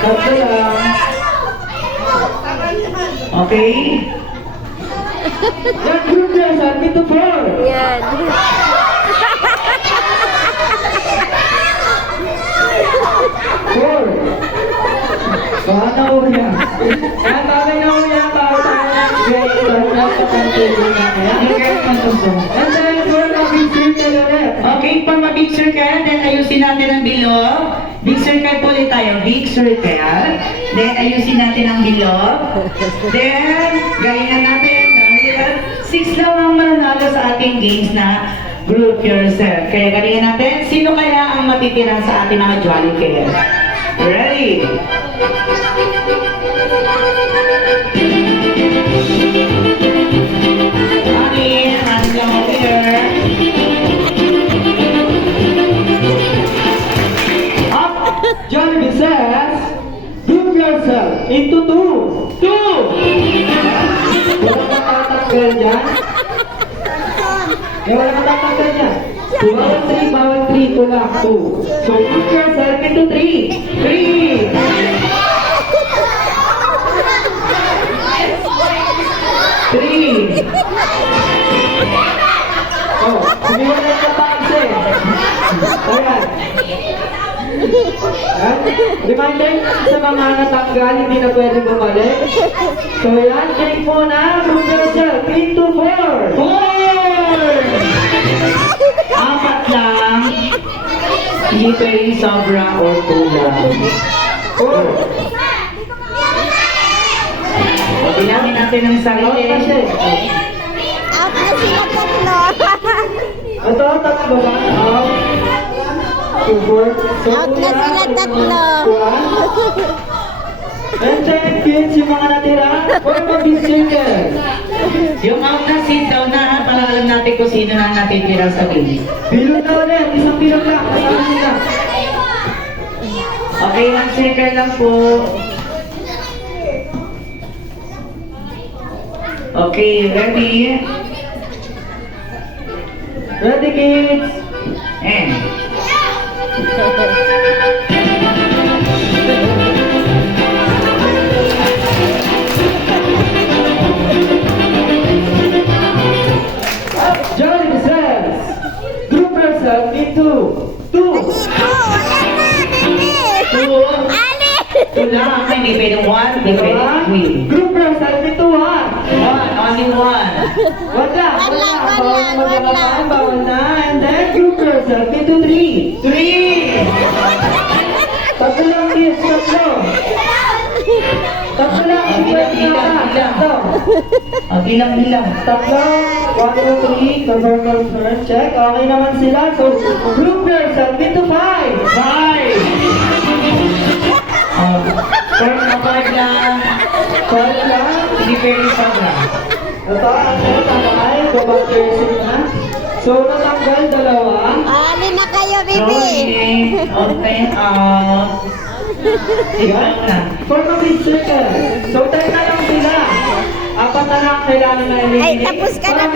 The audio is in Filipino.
Tatlo lang. Okay? Yan, group yan. Sabi to 4. Yan. 4. Baka na uya. Yan, bagay na uya. Bago tayo nag-grade. Bago na sa pang-table na kaya. And then, for the big circle ulit. Okay, pag ma-big circle, then ayusin natin ang bilog. Big circle po ulit tayo. Big circle. Then ayusin natin ang bilog. Then, galingan natin. 6 lang ang mananalo sa ating games na group yourself. Kaya galingan natin, sino kaya ang matitira sa ating mga Jolly Killers? Ready? Okay, hands down here. Up! Johnny says, group yourself into 2. 2! Wala ka tatanggal dyan? Wala ka tatanggal dyan? Bawal 3, ito lang, 2. So, group yourself into 3. 3! Oh, sumiwalan ka pa kasi. Ayan. Reminder sa mga natanggal, hindi na pwede bumalik. So yan, take mo na, group yourself into 4. 4 lang. Hindi pwedeng sobra or kulang. 4. Bilangin natin ang sarili. Out na sila tatlo. Ito, tatlo ba? Out. 2, 4. Out na sila tatlo. 1. And then, kids, yung mga natira, or mag-circle. Yung out na, sit down na ha, para alam natin kung sino na natitira sa game. Bilog na ulit, isang bilog lang, kasama nila. Okay, one circle lang po. Okay, ready? Ready, kids? And Johnny says, group yourself into 2. Two lang, hindi pwedeng one, hindi pwedeng three. Group yourself into 1. Only one. Wala. One lang. Bawal na. And then group yourself into 3. Three! Tatlo lang, kids. Tatlo. Tatlo lang. Tatlo. Bilang-bilang. Tatlo. 1, 2, 3. Confirm. Check. Okay naman sila. So, group yourself into 5. Five! First na five lang. 5 lang. Hindi pwedeng sobra. Ito, tatay. Go back to your seat na. So, natanggal 2. Alin na kayo, bibi. Rolling. Open out. Ilan na. For complete circle. So, 10 na lang sila. 4 na lang kailangan na Ay, tapos ka na.